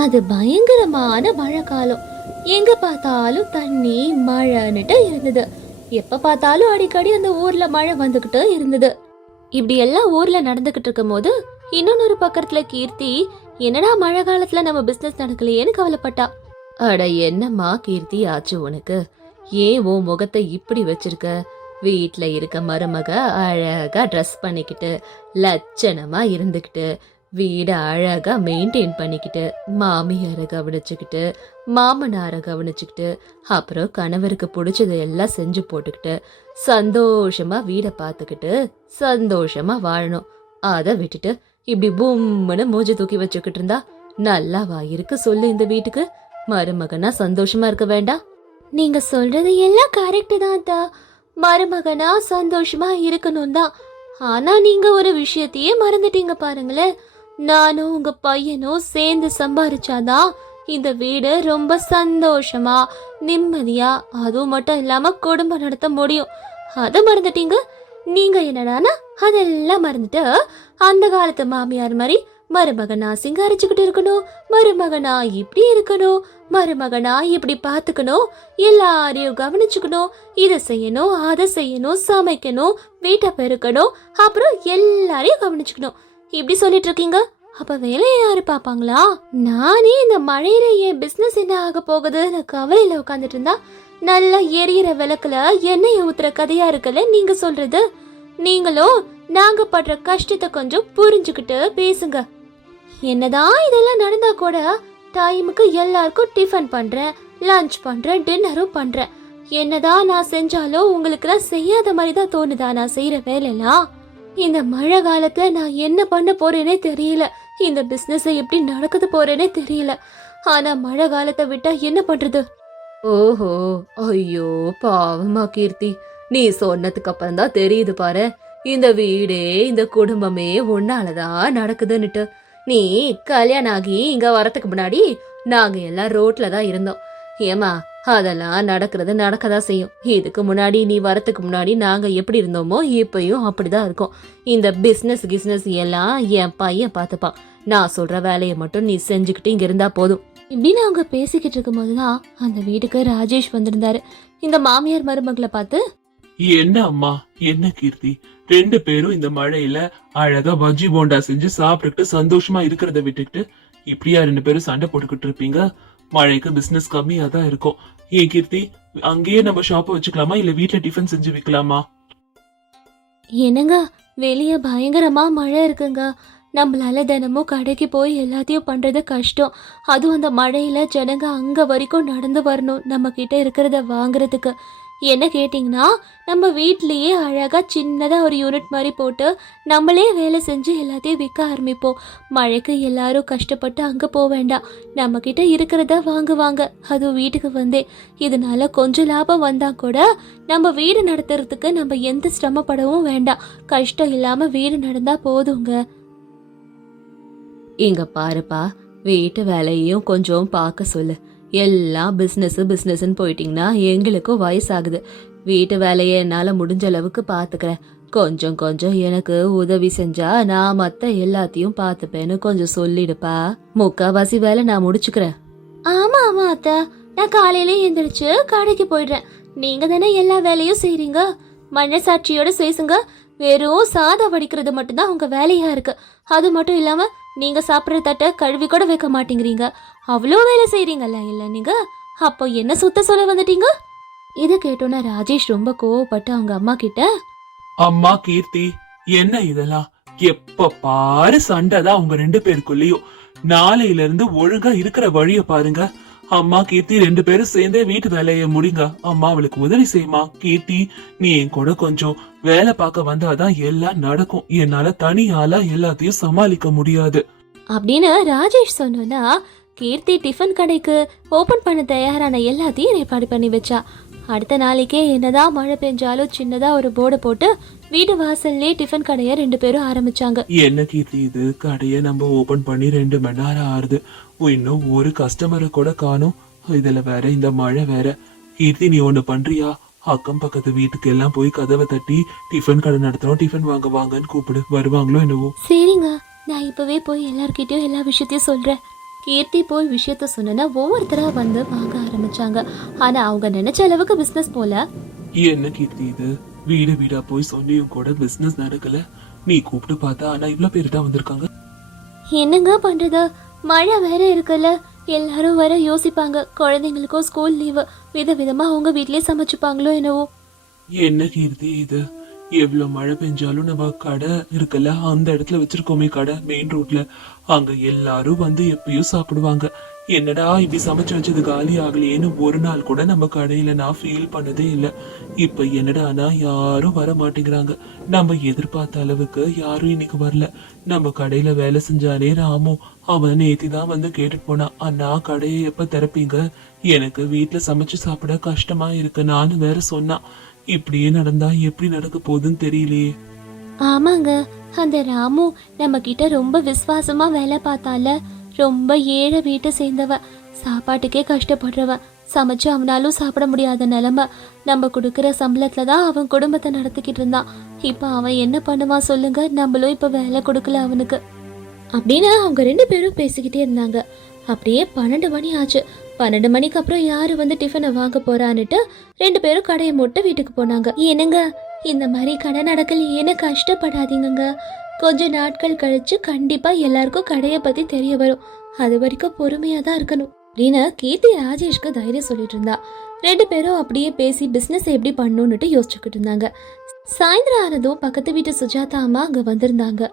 அது பயங்கரமான மழை காலம் எங்க பார்த்தாலும் தண்ணி மழைன்னுட்டு இருந்தது. எப்ப பார்த்தாலும் அடிக்கடி அந்த ஊர்ல மழை வந்துகிட்டு இருந்தது. இப்படி எல்லாம் ஊர்ல நடந்துகிட்டு இருக்கும் போது இன்னொன்னொரு பக்கத்துல கீர்த்தி என்னடா மழை காலத்துல நம்ம பிசினஸ் நடக்கலையேன்னு கவலைப்பட்டா? அட என்னம்மா கீர்த்தி ஆச்சு உனக்கு? ஏன் உன் முகத்தை இப்படி வச்சிருக்க? வீட்டில் இருக்க மருமக அழகா ட்ரெஸ் பண்ணிக்கிட்டு லட்சணமா இருந்துக்கிட்டு வீடை அழகாக மெயின்டைன் பண்ணிக்கிட்டு மாமியாரை கவனிச்சுக்கிட்டு மாமனாரை கவனிச்சுக்கிட்டு அப்புறம் கணவருக்கு பிடிச்சதை எல்லாம் செஞ்சு போட்டுக்கிட்டு சந்தோஷமாக வீடை பார்த்துக்கிட்டு சந்தோஷமாக வாழணும். அதை விட்டுட்டு இப்படி பூம்னு மூஞ்சி தூக்கி வச்சுக்கிட்டு இருந்தா நல்லாவா இருக்கு சொல்லு இந்த வீட்டுக்கு? மருமகனா சந்தோஷமா இருக்க வேண்டாம் நீங்க சொல்றது எல்லாம் கரெக்டு தான் தா. மருமகனா சந்தோஷமா இருக்கணும் தான் ஆனா நீங்க ஒரு விஷயத்தையே மறந்துட்டீங்க பாருங்களேன். நானும் உங்க பையனும் சேர்ந்து சம்பாரிச்சாதான் இந்த வீடு ரொம்ப சந்தோஷமா நிம்மதியா அதுவும் மட்டும் இல்லாம குடும்பம் நடத்த முடியும். அதை மறந்துட்டீங்க? நீங்க என்னடானா அதெல்லாம் மறந்துட்டு அந்த காலத்து மாமியார் மாதிரி மருமகனா சிங்காரிச்சுக்கிட்டு இருக்கணும் மருமகனா இப்படி இருக்கணும் மருமகனா இப்படி பார்த்துக்கணும் எல்லாரையும் கவனிச்சுக்கணும் இதை செய்யணும் அதை செய்யணும் சமைக்கணும் வீட்டை பெருக்கணும் அப்புறம் எல்லாரையும் கவனிச்சுக்கணும். இப்படி சொல்லிட்டு இருக்கீங்க அப்ப வேலையை யாரு பாப்பாங்களா நானே இந்த மழையில என் பிசினஸ் என்ன ஆக போகுதுன்னு கவலையில உட்காந்துட்டு இருந்தா நல்லா எரியிற விளக்குல எண்ணெய் ஊத்துற கதையா இருக்கல நீங்க சொல்றது? நீங்களும் நாங்க படுற கஷ்டத்தை கொஞ்சம் புரிஞ்சுக்கிட்டு பேசுங்க. என்னதான் இதெல்லாம் நடந்தா கூட டைமுக்கு எல்லாருக்கும் டிஃபன் பண்றேன் லஞ்ச் பண்றேன் டின்னரும் பண்றேன். என்னதான் நான் செஞ்சாலும் உங்களுக்குலாம் செய்யாத மாதிரி தான் தோணுதா? நான் செய்யற வேலைலாம் இந்த மழை காலத்துல நான் என்ன பண்ண போறேனே தெரியல. இந்த பிசினஸ் எப்படி நடக்குது போறேனே தெரியல. ஆனா மழை காலத்தை விட்டா என்ன பண்றது? ஓஹோ ஐயோ பாவமா கீர்த்தி. நீ சொன்னதுக்கு அப்புறம் தான் தெரியுது பாரு. இந்த வீடே இந்த குடும்பமே உன்னாலதான் நடக்குதுன்னுட்டு. நீ கல்யாணம் ஆகி இங்க வரத்துக்கு முன்னாடி நாங்க எல்லாம் ரோட்ல தான் இருந்தோம். ஏமா அதெல்லாம் நடக்கிறது நடக்கதான் செய்யும். இதுக்கு முன்னாடி நீ வரத்துக்கு முன்னாடி நாங்க எப்படி இருந்தோமோ இப்பயும் அப்படிதான் இருக்கோம். இந்த பிஸ்னஸ் கிஸ்னஸ் எல்லாம் என் பையன் பார்த்துப்பான். நான் சொல்ற வேலையை மட்டும் நீ செஞ்சுக்கிட்டு இங்க இருந்தா போதும். இப்படின்னு அவங்க பேசிக்கிட்டு இருக்கும் போதுதான் அந்த வீட்டுக்கு ராஜேஷ் வந்திருந்தாரு. இந்த மாமியார் மருமகளை பார்த்து என்ன அம்மா? என்ன கீர்த்தி? ரெண்டு பேரும் இந்த மழையில அழகா பஜ்ஜி போண்டா செஞ்சு சாப்பிட்டுக்கிட்டு சந்தோஷமா இருக்கிறத விட்டுக்கிட்டு இப்படியா ரெண்டு பேரும் சண்டை போட்டுக்கிட்டு இருப்பீங்க? மழைக்கு பிசினஸ் கம்மியா தான் இருக்கும். ஏன் கீர்த்தி? அங்கேயே நம்ம ஷாப்பை வச்சுக்கலாமா? இல்ல வீட்ல டிஃபன் செஞ்சு விக்கலாமா? என்னங்க? வெளியே பயங்கரமா மழை இருக்குங்க. நம்மளால தினமும் கடைக்கு போய் எல்லாத்தையும் பண்றது கஷ்டம். அதுவும் அந்த மழையில ஜனங்க அங்க வரைக்கும் நடந்து வரணும். நம்ம கிட்ட இருக்கிறத வாங்குறதுக்கு. என்ன கேட்டிங்கன்னா நம்ம வீட்லேயே அழகாக சின்னதாக ஒரு யூனிட் மாதிரி போட்டு நம்மளே வேலை செஞ்சு எல்லாத்தையும் விற்க ஆரம்பிப்போம். மழைக்கு எல்லாரும் கஷ்டப்பட்டு அங்கே போக வேண்டாம். நம்மக்கிட்ட இருக்கிறத வாங்குவாங்க. அதுவும் வீட்டுக்கு வந்தே. இதனால கொஞ்சம் லாபம் வந்தால் கூட நம்ம வீடு நடத்துறதுக்கு நம்ம எந்த சிரமப்படவும் வேண்டாம். கஷ்டம் இல்லாமல் வீடு நடந்தால் போதுங்க. இங்கே பாருப்பா வீட்டு வேலையும் கொஞ்சம் பார்க்க சொல்லு. எல்லாம் பிஸ்னஸ் பிஸ்னஸ்ன்னு போயிட்டீங்கன்னா எங்களுக்கும் வயசாகுது. வீட்டு வேலையை என்னால் முடிஞ்ச அளவுக்கு பார்த்துக்கிறேன் கொஞ்சம் கொஞ்சம் எனக்கு உதவி செஞ்சா நான் மற்ற எல்லாத்தையும் பார்த்துப்பேன்னு கொஞ்சம் சொல்லிடுப்பா. முக்காவாசி வேலை நான் முடிச்சுக்கிறேன். ஆமா ஆமா அத்தை. நான் காலையில எந்திரிச்சு கடைக்கு போயிடுறேன். நீங்க தானே எல்லா வேலையும் செய்றீங்க? மண்ணை சாட்சியோட பேசுங்க. வெறும் சாதம் வடிக்கிறது மட்டும்தான் உங்க வேலையா இருக்கு. அது மட்டும் இல்லாம நீங்க சாப்பிட்ற தட்டை கழுவி கூட வைக்க மாட்டேங்கிறீங்க. அவ்வளோ வேலை செய்றீங்கல்ல இல்ல நீங்க அப்போ என்ன சுத்த சொல்ல வந்துட்டீங்க? இதை கேட்டோன்னே ராஜேஷ் ரொம்ப கோவப்பட்டு அவங்க அம்மா கிட்ட அம்மா கீர்த்தி என்ன இதெல்லாம்? எப்ப பாரு சண்டை தான் உங்க ரெண்டு பேருக்குள்ளயும். நாளையில இருந்து ஒழுங்கா இருக்கிற வழிய பாருங்க. அம்மா கீர்த்தி ரெண்டு பேரும் சேர்ந்தே வீட்டு வேலையை முடிங்க. அம்மா அவளுக்கு உதவி செய்யுமா? கீர்த்தி நீ என் கூட கொஞ்சம் வேலை பார்க்க வந்தாதான் எல்லாம் நடக்கும். என்னால தனியால எல்லாத்தையும் சமாளிக்க முடியாது. அப்படின்னு ராஜேஷ் சொன்னோன்னா கீர்த்தி டிஃபன் கடைக்கு ஓபன் பண்ண தயாரான எல்லாத்தையும் ஏற்பாடு பண்ணி வச்சா. அடுத்த நாளைக்கே என்னதான் மழை பெஞ்சாலும் சின்னதா ஒரு போர்டை போட்டு வீடு வாசல்லே டிஃபன் கடையை ரெண்டு பேரும் ஆரம்பிச்சாங்க. என்ன கீர்த்தி இது? கடையை நம்ம ஓபன் பண்ணி ரெண்டு மணி நேரம் ஆறுது. இன்னும் ஒரு கஸ்டமரை கூட காணும். இதுல வேற இந்த மழை வேற. கீர்த்தி நீ ஒண்ணு பண்றியா? அக்கம் பக்கத்து வீட்டுக்கு எல்லாம் போய் கதவை தட்டி டிஃபன் கடை நடத்துறோம். டிஃபன் வாங்க வாங்கன்னு கூப்பிடு. வருவாங்களோ என்னவோ. சரிங்க. நான் இப்பவே போய் எல்லார்கிட்டயும் எல்லா விஷயத்தையும் சொல்றேன். கீர்த்தி போய் விஷயத்த சொன்னா ஒவ்வொருத்தரா வந்து வாங்க ஆரம்பிச்சாங்க. ஆனா அவங்க நினைச்ச அளவுக்கு பிசினஸ் போல. என்ன கீர்த்தி இது? வீடு வீடா போய் சொல்லியும் கூட பிசினஸ் நடக்கல. நீ கூப்பிட்டு பார்த்தா ஆனா இவ்ளோ பேர் தான் வந்திருக்காங்க. என்னங்க பண்றது? மழை வேற இருக்குல்ல. எல்லாரும் வேற யோசிப்பாங்க. குழந்தைங்களுக்கும் ஸ்கூல் லீவு விதவிதமா அவங்க வீட்லயே சமைச்சுப்பாங்களோ என்னவோ. என்ன கீர்த்தி இது? எவ்வளவு மழை பெஞ்சாலும் நம்ம கடை இருக்குல்ல அந்த இடத்துல வச்சிருக்கோமே கடை மெயின் ரோட்ல அங்க எல்லாரும் வந்து எப்பயும் சாப்பிடுவாங்க. என்னடா இப்படி சமைச்சு வச்சது காலி ஆகலையேன்னு ஒரு நாள் கூட நம்ம கடையில நான் ஃபீல் பண்ணதே இல்ல. இப்ப என்னடானா யாரும் வர மாட்டேங்கிறாங்க. நம்ம எதிர்பார்த்த அளவுக்கு யாரும் இன்னைக்கு வரல. நம்ம கடையில வேலை செஞ்சானே ராமு. அவன் நேத்தி தான் வந்து கேட்டுட்டு போனான் அண்ணா கடையை எப்ப திறப்பீங்க? எனக்கு வீட்டுல சமைச்சு சாப்பிட கஷ்டமா இருக்கு. நானும் வேற சொன்னான் இப்படியே நடந்தா எப்படி நடக்க போகுதுன்னு தெரியலையே. ஆமாங்க அந்த ராமு நம்ம கிட்ட ரொம்ப விசுவாசமா வேலை பார்த்தால ரொம்ப ஏழை வீட்டை சேர்ந்தவ சாப்பாட்டுக்கே கஷ்டப்படுறவ சமைச்சு அவனாலும் சாப்பிட முடியாத நிலமை நம்ம கொடுக்குற சம்பளத்துல தான் அவன் குடும்பத்தை நடத்திக்கிட்டு இருந்தான். இப்போ அவன் என்ன பண்ணுவான் சொல்லுங்க நம்மளும் இப்போ வேலை கொடுக்கல அவனுக்கு. அப்படின்னு அவங்க ரெண்டு பேரும் பேசிக்கிட்டே இருந்தாங்க. அப்படியே பன்னெண்டு மணி ஆச்சு. பன்னெண்டு மணிக்கு அப்புறம் யாரு வந்து டிஃபனை வாங்க போறான்னுட்டு ரெண்டு பேரும் கடையை மூட்டை வீட்டுக்கு போனாங்க. என்னங்க? இந்த மாதிரி கடை நடக்கலையேன்னு கஷ்டப்படாதீங்கங்க. கொஞ்ச நாட்கள் கழிச்சு கண்டிப்பா எல்லாருக்கும் கடையை பத்தி தெரிய வரும். அது வரைக்கும் பொறுமையா தான் இருக்கணும். அப்படின்னு கீர்த்தி ராஜேஷ்க்கு தைரியம் சொல்லிட்டு இருந்தா. ரெண்டு பேரும் அப்படியே பேசி பிசினஸ் எப்படி பண்ணணும்னுட்டு யோசிச்சுக்கிட்டு இருந்தாங்க. சாயந்தரம் ஆனதும் பக்கத்து வீட்டு சுஜாதா அம்மா அங்க வந்திருந்தாங்க.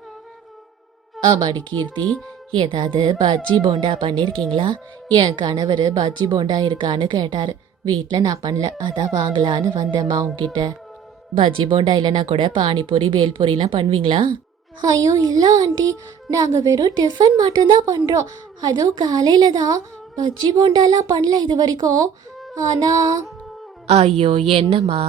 ஆமாடி கீர்த்தி. ஏதாவது பஜ்ஜி போண்டா பண்ணிருக்கீங்களா? என் கணவர் பஜ்ஜி போண்டா இருக்கான்னு கேட்டாரு. வீட்டில் நான் பண்ணல அதான் வாங்கலான்னு வந்தேம்மா உங்ககிட்ட பஜ்ஜி போண்டா இல்லைனா கூட பானிபூரி பேல்பூரிலாம் பண்ணுவீங்களா? ஐயோ இல்லை ஆண்டி. நாங்கள் வெறும் டிஃபன் மட்டும்தான் பண்ணுறோம் அதுவும் காலையில் தான். பஜ்ஜி போண்டாலாம் பண்ணல இது வரைக்கும். ஆனால் ஐயோ என்னம்மா?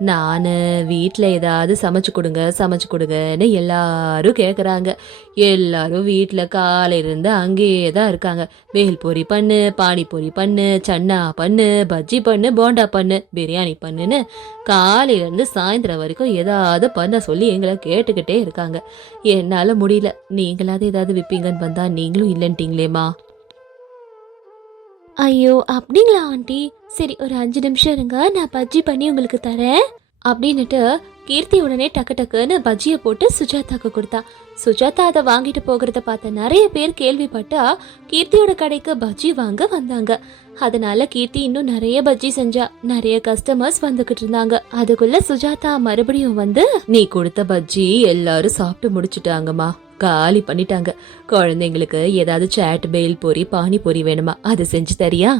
நான் வீட்டில் ஏதாவது சமைச்சு கொடுங்க சமைச்சு கொடுங்கன்னு எல்லாரும் கேட்குறாங்க எல்லாரும் வீட்டில் காலையிலேருந்து அங்கேயே தான் இருக்காங்க வேல்பூரி பண்ணு பானிபூரி பண்ணு சன்னா பண்ணு பஜ்ஜி பண்ணு போண்டா பண்ணு பிரியாணி பண்ணுன்னு காலையிலேருந்து சாயந்தரம் வரைக்கும் ஏதாவது பண்ண சொல்லி எங்களை கேட்டுக்கிட்டே இருக்காங்க. என்னால் முடியல. நீங்களாவது ஏதாவது விற்பீங்கன்னு வந்தால் நீங்களும் இல்லைன்ட்டீங்களேம்மா. ஐயோ அப்படிங்களா ஆண்டி? சரி ஒரு அஞ்சு நிமிஷம் இருங்க நான் பஜ்ஜி பண்ணி உங்களுக்கு தரேன். அப்படின்னுட்டு கீர்த்தி உடனே டக்கு டக்குன்னு பஜ்ஜியை போட்டு சுஜாதாக்கு கொடுத்தா. சுஜாதா அதை வாங்கிட்டு போகிறத பார்த்த நிறைய பேர் கேள்விப்பட்டா கீர்த்தியோட கடைக்கு பஜ்ஜி வாங்க வந்தாங்க. அதனால கீர்த்தி இன்னும் நிறைய பஜ்ஜி செஞ்சா நிறைய கஸ்டமர்ஸ் வந்துகிட்டு இருந்தாங்க. அதுக்குள்ள சுஜாதா மறுபடியும் வந்து நீ கொடுத்த பஜ்ஜி எல்லாரும் சாப்பிட்டு முடிச்சுட்டாங்கம்மா. காலி பண்ணிட்டாங்க. குழந்தைங்களுக்கு ஏதாவது சாட் பெயில் பொரி பானிபூரி வேணுமா? அது செஞ்சு தரியா?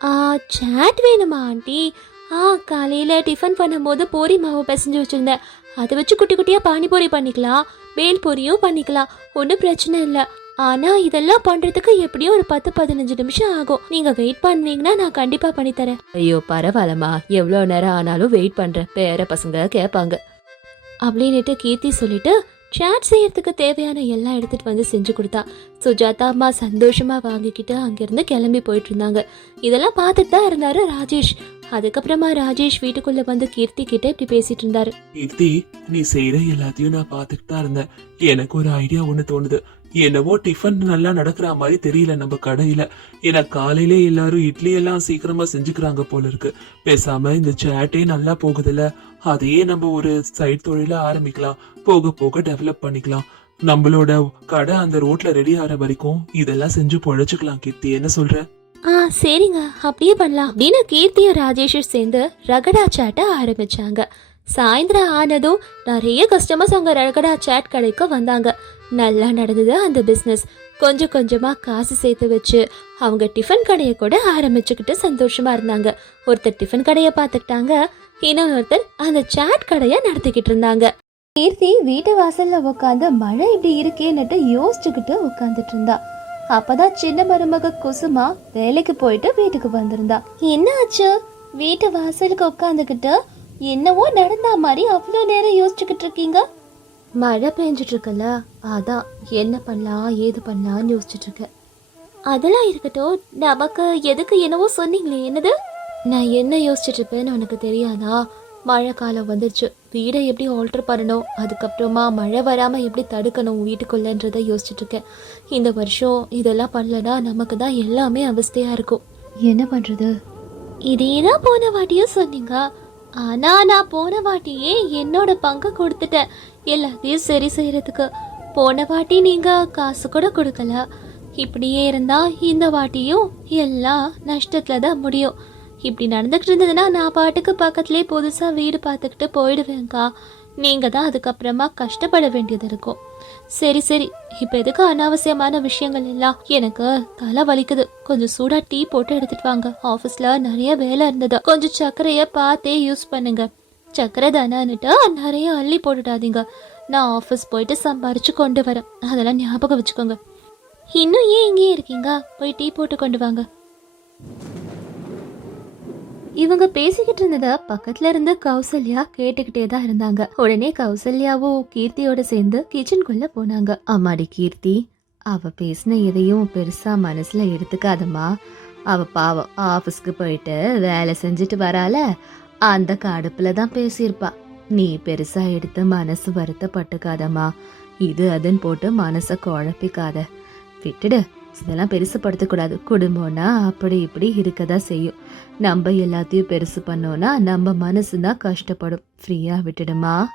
ஆ சாட் வேணுமா ஆண்டி? ஆ காலையில் டிஃபன் பண்ணும்போது பூரி மாவு பிசைஞ்சு வச்சுருந்தேன். அதை வச்சு குட்டி குட்டியாக பானிபூரி பண்ணிக்கலாம். பேல் பொரியும் பண்ணிக்கலாம். ஒன்றும் பிரச்சனை இல்லை. ஆனால் இதெல்லாம் பண்ணுறதுக்கு எப்படியும் ஒரு பத்து பதினஞ்சு நிமிஷம் ஆகும். நீங்கள் வெயிட் பண்ணுவீங்கன்னா நான் கண்டிப்பாக பண்ணித்தரேன். ஐயோ பரவாயில்லம்மா. எவ்வளோ நேரம் ஆனாலும் வெயிட் பண்ணுறேன் பேர பசங்க கேட்பாங்க அப்படின்னுட்டு கீர்த்தி சொல்லிட்டு சாட் செய்யறதுக்கு தேவையான எல்லாம் எடுத்துட்டு வந்து செஞ்சு கொடுத்தா. சுஜாதா அம்மா சந்தோஷமா வாங்கிக்கிட்டு அங்கிருந்து கிளம்பி போயிட்டு இருந்தாங்க. இதெல்லாம் பார்த்துட்டு தான் இருந்தாரு ராஜேஷ். அதுக்கப்புறமா ராஜேஷ் வீட்டுக்குள்ள வந்து கீர்த்தி கிட்ட இப்படி பேசிட்டு இருந்தாரு. கீர்த்தி நீ செய்யற எல்லாத்தையும் நான் பார்த்துட்டு தான் இருந்தேன். எனக்கு ஒரு ஐடியா ஒண்ணு தோணுது. என்னவோ டிஃபன் நல்லா நடக்கிற மாதிரி தெரியல நம்ம கடையில. ஏன்னா காலையிலே எல்லாரும் இட்லி எல்லாம் சீக்கிரமா செஞ்சுக்கிறாங்க போல இருக்கு. பேசாம இந்த சேட்டே நல்லா போகுதுல்ல? அதையே நம்ம ஒரு சைட் தொழில ஆரம்பிக்கலாம். போக போக டெவலப் பண்ணிக்கலாம். நம்மளோட கடை அந்த ரோட்ல ரெடி ஆற வரைக்கும் இதெல்லாம் செஞ்சு பொழைச்சுக்கலாம் கீர்த்தி. என்ன சொல்ற? ஆ சரிங்க. அப்படியே பண்ணலாம். அப்படின்னு கீர்த்தியும் ராஜேஷும் சேர்ந்து ரகடா சாட்டை ஆரம்பிச்சாங்க. சாயந்தரம் ஆனதும் நிறைய கஸ்டமர்ஸ் அங்கே ரகடா சாட் கடைக்கு வந்தாங்க. நல்லா நடந்தது அந்த பிஸ்னஸ் கொஞ்சம் கொஞ்சமாக காசு சேர்த்து வச்சு அவங்க டிஃபன் கடையை கூட ஆரம்பிச்சுக்கிட்டு சந்தோஷமாக இருந்தாங்க. ஒருத்தர் டிஃபன் கடையை பார்த்துக்கிட்டாங்க இன்னொருத்தர் அந்த சாட் கடையை நடத்திக்கிட்டு இருந்தாங்க. கீர்த்தி வீட்டு வாசல்ல உட்காந்து மழை இப்படி இருக்கேன்னுட்டு யோசிச்சுக்கிட்டு உட்காந்துட்டு இருந்தா. அப்பதான் சின்ன மருமக குசுமா வேலைக்கு போயிட்டு வீட்டுக்கு வந்திருந்தா. என்ன ஆச்சு? வீட்டு வாசலுக்கு உட்காந்துக்கிட்டு என்னவோ நடந்தா மாதிரி அவ்வளோ நேரம் யோசிச்சுக்கிட்டு இருக்கீங்க? மழை பெஞ்சிட்டு இருக்குல்ல அதான். என்ன பண்ணலாம் ஏது பண்ணலாம்னு யோசிச்சுட்டு இருக்கேன். அதெல்லாம் இருக்கட்டும். நமக்கு எதுக்கு என்னவோ சொன்னீங்களே என்னது? நான் என்ன யோசிச்சுட்டு இருப்பேன்னு உனக்கு தெரியாதா? மழை காலம் வந்துருச்சு. வீடை எப்படி ஆல்டர் பண்ணணும்? அதுக்கப்புறமா மழை வராமல் எப்படி தடுக்கணும் வீட்டுக்குள்ளன்றதை யோசிச்சுட்டு இருக்கேன். இந்த வருஷம் இதெல்லாம் பண்ணலனா நமக்கு தான் எல்லாமே அவஸ்தையாக இருக்கும். என்ன பண்ணுறது இதே தான் போன வாட்டியும் சொன்னீங்க. ஆனா நான் போன வாட்டியே என்னோட பங்கு கொடுத்துட்டேன். எல்லாத்தையும் சரி செய்யறதுக்கு. போன வாட்டி நீங்க காசு கூட கொடுக்கல. இப்படியே இருந்தா இந்த வாட்டியும் எல்லாம் நஷ்டத்துல தான் முடியும். இப்படி நடந்துகிட்டு இருந்ததுன்னா நான் பாட்டுக்கு பக்கத்துலேயே புதுசா வீடு பார்த்துக்கிட்டு போயிடுவேங்க்கா நீங்க தான் அதுக்கப்புறமா கஷ்டப்பட வேண்டியது இருக்கும். சரி சரி. இப்போ எதுக்கு அனாவசியமான விஷயங்கள் எல்லாம்? எனக்கு தலை வலிக்குது. கொஞ்சம் சூடா டீ போட்டு எடுத்துட்டு வாங்க. ஆஃபீஸில் நிறைய வேலை இருந்தது. கொஞ்சம் சர்க்கரைய பார்த்தே யூஸ் பண்ணுங்க. சர்க்கரை தானான்னுட்டு நிறைய அள்ளி போட்டுடாதீங்க. நான் ஆஃபீஸ் போயிட்டு சம்பாரிச்சு கொண்டு வரேன். அதெல்லாம் ஞாபகம் வச்சுக்கோங்க. இன்னும் ஏன் இங்கேயே இருக்கீங்க? போய் டீ போட்டு கொண்டு வாங்க. இவங்க பேசிக்கிட்டு இருந்ததை பக்கத்துல இருந்த கௌசல்யா கேட்டுக்கிட்டே தான் இருந்தாங்க. உடனே கௌசல்யாவும் கீர்த்தியோட சேர்ந்து கிச்சனுக்குள்ள போனாங்க. அம்மாடி கீர்த்தி அவ பேசின எதையும் பெருசா மனசுல எடுத்துக்காதம்மா. அவ பாவம் ஆஃபீஸ்க்கு போயிட்டு வேலை செஞ்சுட்டு வரால அந்த கடுப்புல தான் பேசியிருப்பா. நீ பெருசா எடுத்து மனசு வருத்தப்பட்டுக்காதம்மா. இது அதுன்னு போட்டு மனச குழப்பிக்காத. விட்டுடு இதெல்லாம் பெருசுப்படுத்தக்கூடாது குடும்பம்னா அப்படி இப்படி இருக்கதா செய்யும். நம்ம எல்லாத்தையும் பெருசு பண்ணோம்னா நம்ம மனசு தான் கஷ்டப்படும். ஃப்ரீயா விட்டுடுமா?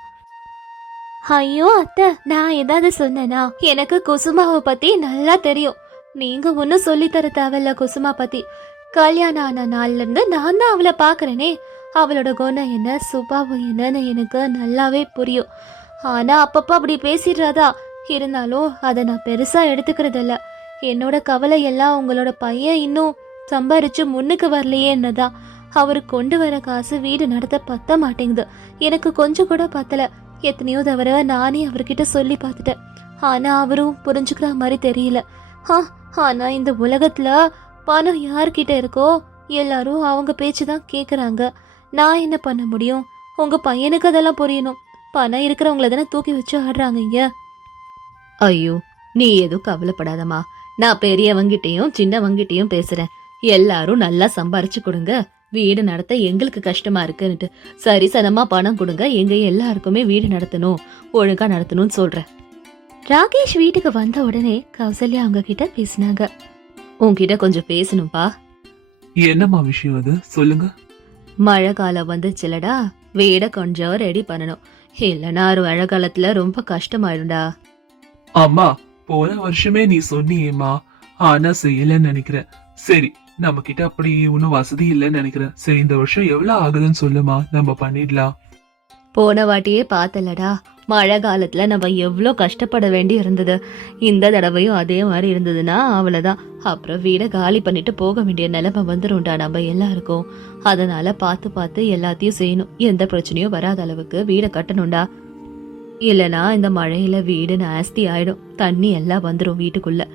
ஐயோ அத்தை நான் ஏதாவது சொன்னேனா? எனக்கு குசுமாவை பத்தி நல்லா தெரியும். நீங்க ஒன்னும் சொல்லி தர தேவையில்ல குசுமா பத்தி. கல்யாணம் ஆன நாள்ல இருந்து நான் தான் அவளை பாக்குறேனே அவளோட குணம் என்ன சுபாவம் என்னன்னு எனக்கு நல்லாவே புரியும். ஆனால் அப்பப்போ அப்படி பேசிடுறாதா? இருந்தாலும் அதை நான் பெருசாக எடுத்துக்கிறதில்ல. என்னோட கவலை எல்லாம் உங்களோட பையன் இன்னும் சம்பாரிச்சு முன்னுக்கு வரலையே என்னதான். அவர் கொண்டு வர காசு வீடு நடத்த பத்த மாட்டேங்குது. எனக்கு கொஞ்சம் கூட பத்தல. எத்தனையோ தவிர நானே அவர்கிட்ட சொல்லி பார்த்துட்டேன். ஆனா அவரும் புரிஞ்சுக்கிற மாதிரி தெரியல. ஆ, ஆனா இந்த உலகத்துல பணம் யார்கிட்ட இருக்கோ எல்லாரும் அவங்க பேச்சு தான் கேட்குறாங்க நான் என்ன பண்ண முடியும்? உங்க பையனுக்கு அதெல்லாம் புரியணும். பணம் இருக்கிறவங்கள தானே தூக்கி வச்சு ஆடுறாங்க இங்க. ஐயோ நீ எதுவும் கவலைப்படாதம்மா. நான் பெரியவங்கிட்டையும் சின்னவங்கிட்டையும் பேசுறேன். எல்லாரும் நல்லா சம்பாரிச்சு கொடுங்க. வீடு நடத்த எங்களுக்கு கஷ்டமா இருக்குன்னுட்டு. சரி சனமா பணம் கொடுங்க. எங்க எல்லாருக்குமே வீடு நடத்தணும். ஒழுங்கா நடத்தணும்னு சொல்றேன். ராகேஷ் வீட்டுக்கு வந்த உடனே கௌசல்யா அவங்க கிட்ட பேசினாங்க. உன்கிட்ட கொஞ்சம் பேசணும்பா. என்னம்மா விஷயம் அது? சொல்லுங்க. மழை காலம் வந்துச்சுலடா வீட கொஞ்சம் ரெடி பண்ணணும். இல்லைன்னா ஒரு மழை காலத்துல ரொம்ப கஷ்டமாயிடும்டா. அம்மா போன வருஷமே நீ சொன்னியேம்மா. ஆனா செய்யலன்னு நினைக்கிறேன். சரி நம்ம கிட்ட அப்படி ஒன்னும் வசதி இல்லைன்னு நினைக்கிறேன். சரி இந்த வருஷம் எவ்வளவு ஆகுதுன்னு சொல்லுமா. நம்ம பண்ணிடலாம். போன வாட்டியே பார்த்தலடா மழை காலத்துல நம்ம எவ்வளோ கஷ்டப்பட வேண்டி இருந்தது. இந்த தடவையும் அதே மாதிரி இருந்ததுன்னா அவ்வளோதான் அப்புறம் வீடை காலி பண்ணிட்டு போக வேண்டிய நிலைமை வந்துரும்டா நம்ம எல்லாருக்கும். அதனால பார்த்து பார்த்து எல்லாத்தையும் செய்யணும். எந்த பிரச்சனையும் வராத அளவுக்கு வீடை கட்டணும்டா. இல்லனா இந்த மழையில வீடு நாஸ்தி ஆயிடும். தண்ணி எல்லாம் வந்துடும் வீட்டுக்குள்ள.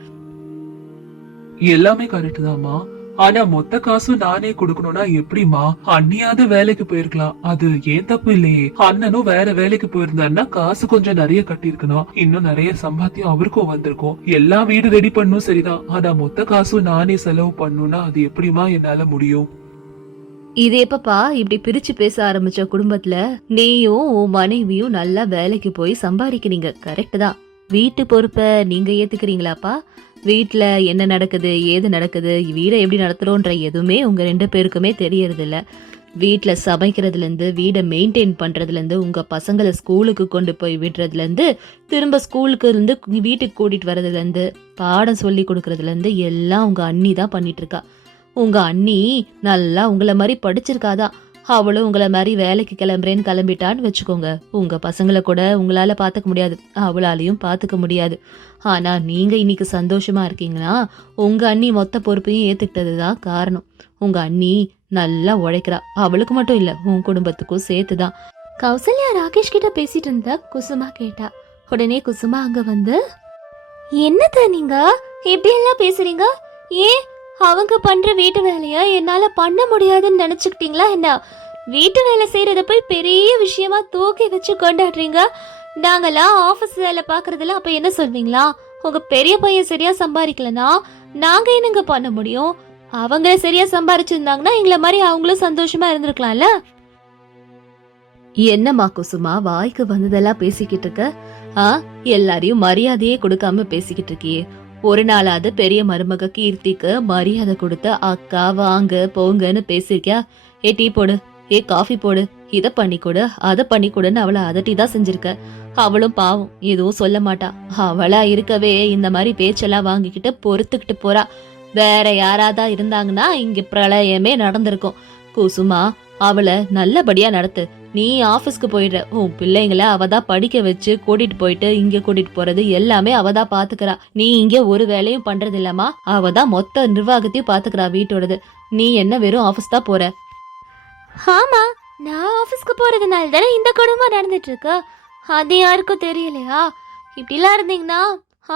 எல்லாமே கரெக்ட் தான்மா. ஆனா மொத்த காசும் நானே கொடுக்கணும்னா எப்படிம்மா? அண்ணியாவது வேலைக்கு போயிருக்கலாம். அது ஏன் தப்பு இல்லையே? அண்ணனும் வேற வேலைக்கு போயிருந்தாருன்னா காசு கொஞ்சம் நிறைய கட்டிருக்கணும் இன்னும் நிறைய சம்பாத்தியம் அவருக்கும் வந்திருக்கும். எல்லா வீடு ரெடி பண்ணும் சரிதான். ஆனா மொத்த காசும் நானே செலவு பண்ணும்னா அது எப்படிமா என்னால முடியும்? இது எப்பப்பா இப்படி பிரிச்சு பேச ஆரம்பிச்ச குடும்பத்துல நீயும் உன் மனைவியும் நல்லா வேலைக்கு போய் சம்பாதிக்கிறீங்க. கரெக்ட் தான். வீட்டு பொறுப்பை நீங்க ஏத்துக்கிறீங்களாப்பா? வீட்டில் என்ன நடக்குது ஏது நடக்குது வீடை எப்படி நடத்துகிறோன்ற எதுவுமே உங்கள் ரெண்டு பேருக்குமே தெரியறது வீட்டில் சமைக்கிறதுலேருந்து வீடை மெயின்டைன் பண்ணுறதுலேருந்து உங்கள் பசங்களை ஸ்கூலுக்கு கொண்டு போய் விடுறதுலேருந்து திரும்ப ஸ்கூலுக்கு இருந்து வீட்டுக்கு கூட்டிகிட்டு வர்றதுலேருந்து பாடம் சொல்லி கொடுக்குறதுலேருந்து எல்லாம் உங்கள் அண்ணி தான் பண்ணிகிட்ருக்கா இருக்கா. அண்ணி நல்லா உங்களை மாதிரி படிச்சிருக்காதான் அவளும் உங்களை மாதிரி வேலைக்கு கிளம்புறேன்னு கிளம்பிட்டான்னு வச்சுக்கோங்க. உங்க பசங்களை கூட உங்களால பாத்துக்க முடியாது. அவளாலையும் பாத்துக்க முடியாது. ஆனா நீங்க இன்னைக்கு சந்தோஷமா இருக்கீங்கன்னா உங்க அண்ணி மொத்த பொறுப்பையும் ஏத்துக்கிட்டது தான் காரணம். உங்க அண்ணி நல்லா உழைக்கிறா. அவளுக்கு மட்டும் இல்ல உன் குடும்பத்துக்கும் சேர்த்துதான். கௌசல்யா ராகேஷ் கிட்ட பேசிட்டு இருந்த குசுமா கேட்டா. உடனே குசுமா அங்க வந்து என்னத்த நீங்க? இப்படி எல்லாம் பேசுறீங்க? ஏன் அவங்க பண்ற வீட்டு வேலைய என்னால பண்ண முடியாதுன்னு நினைச்சுக்கிட்டீங்களா என்ன? வீட்டு வேலை செய்யறத போய் பெரிய விஷயமா தூக்கி வச்சு கொண்டாடுறீங்க. நாங்கெல்லாம் ஆபீஸ் வேலை பாக்குறதுல அப்ப என்ன சொல்வீங்களா? உங்க பெரிய பையன் சரியா சம்பாதிக்கலனா நாங்க என்னங்க பண்ண முடியும்? அவங்க சரியா சம்பாரிச்சிருந்தாங்கன்னா எங்களை மாதிரி அவங்களும் சந்தோஷமா இருந்திருக்கலாம்ல? என்னம்மா குசுமா வாய்க்கு வந்ததெல்லாம் பேசிக்கிட்டு இருக்க? ஆ? எல்லாரையும் மரியாதையே கொடுக்காம பேசிக்கிட்டு இருக்கியே. ஒரு நாளாவது பெரிய மருமக கீர்த்திக்கு மரியாதை கொடுத்து அக்கா வாங்க போங்கன்னு பேசியிருக்கியா ஏ டீ போடு. ஏ காஃபி போடு. இத பண்ணி கொடு. அதை பண்ணி கொடுன்னு அவளை அதட்டி தான் செஞ்சிருக்க. அவளும் பாவம். எதுவும் சொல்ல மாட்டா. அவளா இருக்கவே இந்த மாதிரி பேச்செல்லாம் வாங்கிக்கிட்டு பொறுத்துக்கிட்டு போறா. வேற யாராதா இருந்தாங்கன்னா இங்க பிரளயமே நடந்திருக்கும். குசுமா அவளை நல்லபடியா நடத்து. நீ ஆபீஸ்க்கு போயிடுற. உன் பிள்ளைங்கள அவ தான் படிக்க வச்சு கூட்டிட்டு போயிட்டு இங்க கூட்டிட்டு போறது எல்லாமே அவ தான் பாத்துக்கிறா. நீ இங்க ஒரு வேலையும் பண்றது இல்லம்மா. அவ தான் மொத்த நிர்வாகத்தையும் பாத்துக்கிறா வீட்டோடது. நீ என்ன வெறும் ஆபீஸ் தான் போற? ஆமா நான் ஆபீஸ்க்கு போறதுனால தானே இந்த குடும்பம் நடந்துட்டு இருக்கு அது யாருக்கும் தெரியலையா? இப்படிலாம் இருந்தீங்கன்னா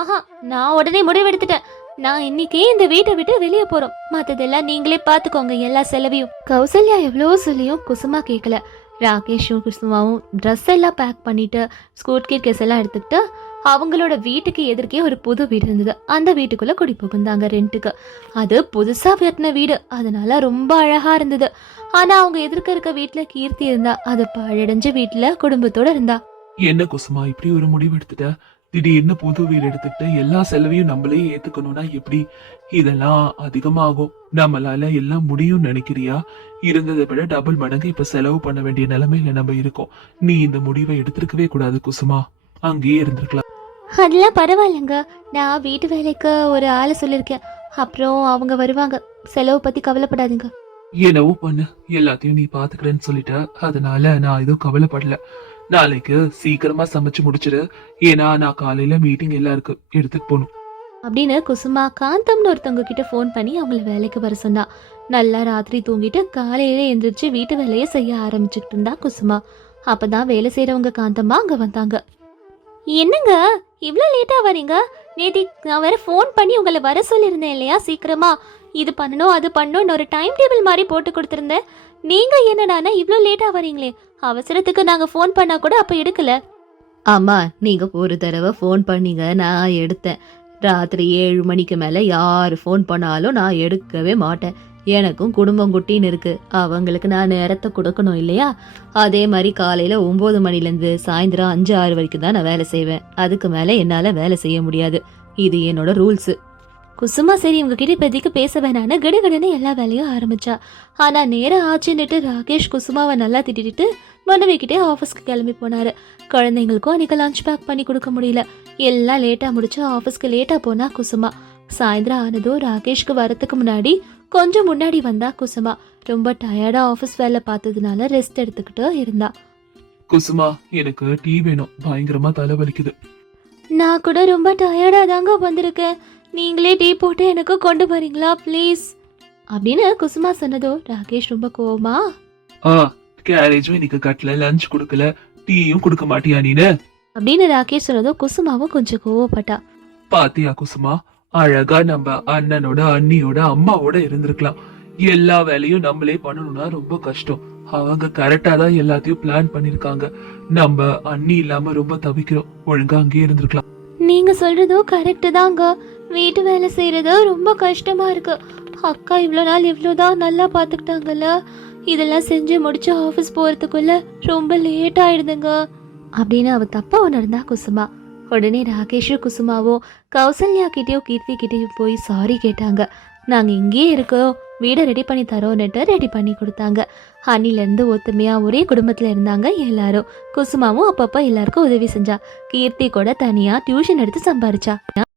ஆஹா நான் உடனே முடிவெடுத்துட்டேன். நான் இன்னைக்கே இந்த வீட்டை விட்டு வெளியே போறோம். மத்ததெல்லாம் நீங்களே பாத்துக்கோங்க எல்லா செலவையும். கௌசல்யா எவ்வளவோ சொல்லியும் குசுமா கேட்கல ராகேஷும் குசுமாவும் ட்ரெஸ் எல்லாம் பேக் பண்ணிவிட்டு ஸ்கூட் கேஸ் எல்லாம் எடுத்துக்கிட்டு அவங்களோட வீட்டுக்கு எதிர்க்கே ஒரு புது வீடு இருந்தது. அந்த வீட்டுக்குள்ளே குடி புகுந்தாங்க ரெண்ட்டுக்கு. அது புதுசாக வெட்டின வீடு. அதனால ரொம்ப அழகாக இருந்தது. ஆனால் அவங்க எதிர்க்க இருக்க வீட்டில் கீர்த்தி இருந்தா அது பழடைஞ்ச வீட்டில் குடும்பத்தோடு இருந்தா. என்ன குசுமா இப்படி ஒரு முடிவு எடுத்துட்ட? திடீர்னு புது வீடு எடுத்துட்டு எல்லா செலவையும் நம்மளே ஏத்துக்கணும்னா எப்படி? இதெல்லாம் அதிகமாகும். நம்மளால எல்லாம் முடியும்னு நினைக்கிறியா? இருந்ததை விட டபுள் மடங்கு இப்ப செலவு பண்ண வேண்டிய நிலைமையில நம்ம இருக்கோம். நீ இந்த முடிவை எடுத்திருக்கவே கூடாது குசுமா. அங்கேயே இருந்திருக்கலாம். அதெல்லாம் பரவாயில்லைங்க. நான் வீட்டு வேலைக்கு ஒரு ஆளை சொல்லியிருக்கேன். அப்புறம் அவங்க வருவாங்க. செலவு பத்தி கவலைப்படாதீங்க. என்னவோ பண்ணு. எல்லாத்தையும் நீ பாத்துக்கிறேன்னு சொல்லிட்ட. அதனால நான் எதுவும் கவலைப்படல. நாளைக்கு சீக்கிரமா சமைச்சு முடிச்சிரு. ஏன்னா நான் காலையில மீட்டிங் எல்லாம் இருக்கு. எடுத்துட்டு போகணும் அப்படின்னு குசுமா காந்தம்னு ஒருத்தவங்க கிட்ட ஃபோன் பண்ணி அவங்கள வேலைக்கு வர சொன்னா. நல்லா ராத்திரி தூங்கிட்டு காலையில எந்திரிச்சு வீட்டு வேலையை செய்ய ஆரம்பிச்சுட்டு இருந்தா குசுமா. அப்பதான் வேலை செய்யறவங்க காந்தம்மா அங்க வந்தாங்க. என்னங்க? இவ்வளோ லேட்டா வரீங்க? நேத்தி நான் வேற ஃபோன் பண்ணி உங்களை வர சொல்லியிருந்தேன் இல்லையா? சீக்கிரமா. இது பண்ணணும் அது பண்ணணும்னு ஒரு டைம் டேபிள் மாதிரி போட்டு கொடுத்துருந்தேன். நீங்க என்னடானா இவ்வளோ லேட்டா வரீங்களே அவசரத்துக்கு நாங்க ஃபோன் பண்ணா கூட அப்ப எடுக்கல. அம்மா நீங்க ஒரு தடவை ஃபோன் பண்ணீங்க நான் எடுத்தேன். ராத்திரி ஏழு மணிக்கு மேல யாரு ஃபோன் பண்ணாலும் நான் எடுக்கவே மாட்டேன். எனக்கும் குடும்பம் குட்டின்னு இருக்கு. அவங்களுக்கு நான் நேரத்தை கொடுக்கணும் இல்லையா? அதே மாதிரி காலையில ஒன்பது மணிலேருந்து சாயந்தரம் அஞ்சு ஆறு வரைக்கும் தான் நான் வேலை செய்வேன். அதுக்கு மேல என்னால வேலை செய்ய முடியாது. இது என்னோட ரூல்ஸு குசுமா சரி உங்ககிட்ட இப்போதைக்கு பேச வேணான்னு கிடுகிடுன்னு எல்லா வேலையும் ஆரம்பிச்சா. ஆனா நேரம் ஆச்சுன்னுட்டு ராகேஷ் குசுமாவை நல்லா திட்டிட்டு மனைவிக்கிட்டே ஆஃபீஸ்க்கு கிளம்பி போனாரு. குழந்தைங்களுக்கும் அன்னைக்கு லஞ்ச் பேக் பண்ணி கொடுக்க முடியல. எல்லாம் லேட்டா முடிச்சு ஆஃபீஸ்க்கு லேட்டா போனா குசுமா. சாயந்தரம் ஆனதும் ராகேஷ்க்கு வரத்துக்கு முன்னாடி கொஞ்சம் முன்னாடி வந்தா குசுமா. ரொம்ப டயர்டா ஆஃபீஸ் வேலை பார்த்ததுனால ரெஸ்ட் எடுத்துக்கிட்டு இருந்தா. குசுமா எனக்கு டீ வேணும். பயங்கரமா தலைவலிக்குது நான் கூட ரொம்ப டயர்டா தாங்க வந்திருக்கேன். நீங்களே டீ போட்டு எனக்கு கொண்டு வரீங்களா ப்ளீஸ் அப்படின்னு குசுமா சொன்னதோ ராகேஷ் ரொம்ப கோவமா? ஆ கேரேஜும் இன்னைக்கு கட்டல லஞ்ச் கொடுக்கல டீயும் கொடுக்க மாட்டியா நீனு? அப்படின்னு ராகேஷ் சொன்னதோ குசுமாவும் கொஞ்சம் கோவப்பட்டா. பாத்தியா குசுமா அழகா நம்ம அண்ணனோட அண்ணியோட அம்மாவோட இருந்திருக்கலாம். எல்லா வேலையும் நம்மளே பண்ணணும்னா ரொம்ப கஷ்டம். அவங்க கரெக்டா தான் எல்லாத்தையும் பிளான் பண்ணிருக்காங்க. நம்ம அண்ணி இல்லாம ரொம்ப தவிக்கிறோம். ஒழுங்கா அங்கேயே இருந்திருக்கலாம். நீங்க சொல்றதோ கரெக்டு தாங்க. வீட்டு வேலை செய்யறது ரொம்ப கஷ்டமா இருக்கு. அக்கா இவ்வளோ நாள் இவ்வளோதான் நல்லா பார்த்துக்கிட்டாங்கல்ல இதெல்லாம் செஞ்சு முடிச்சு ஆஃபீஸ் போகிறதுக்குள்ளே ரொம்ப லேட் ஆயிடுதுங்க. அப்படின்னு அவ தப்பா உணர்ந்தா குசுமா. உடனே ராகேஷும் குசுமாவும் கௌசல்யா கிட்டேயும் கீர்த்தி கிட்டேயும் போய் சாரி கேட்டாங்க. நாங்கள் இங்கேயே இருக்கோம். வீடை ரெடி பண்ணி தரோன்னுட்டு ரெடி பண்ணி கொடுத்தாங்க. அன்னிலேருந்து ஒத்துமையாக ஒரே குடும்பத்தில் இருந்தாங்க எல்லாரும். குசுமாவும் அப்பப்போ எல்லாருக்கும் உதவி செஞ்சா. கீர்த்தி கூட தனியாக டியூஷன் எடுத்து சம்பாரிச்சா.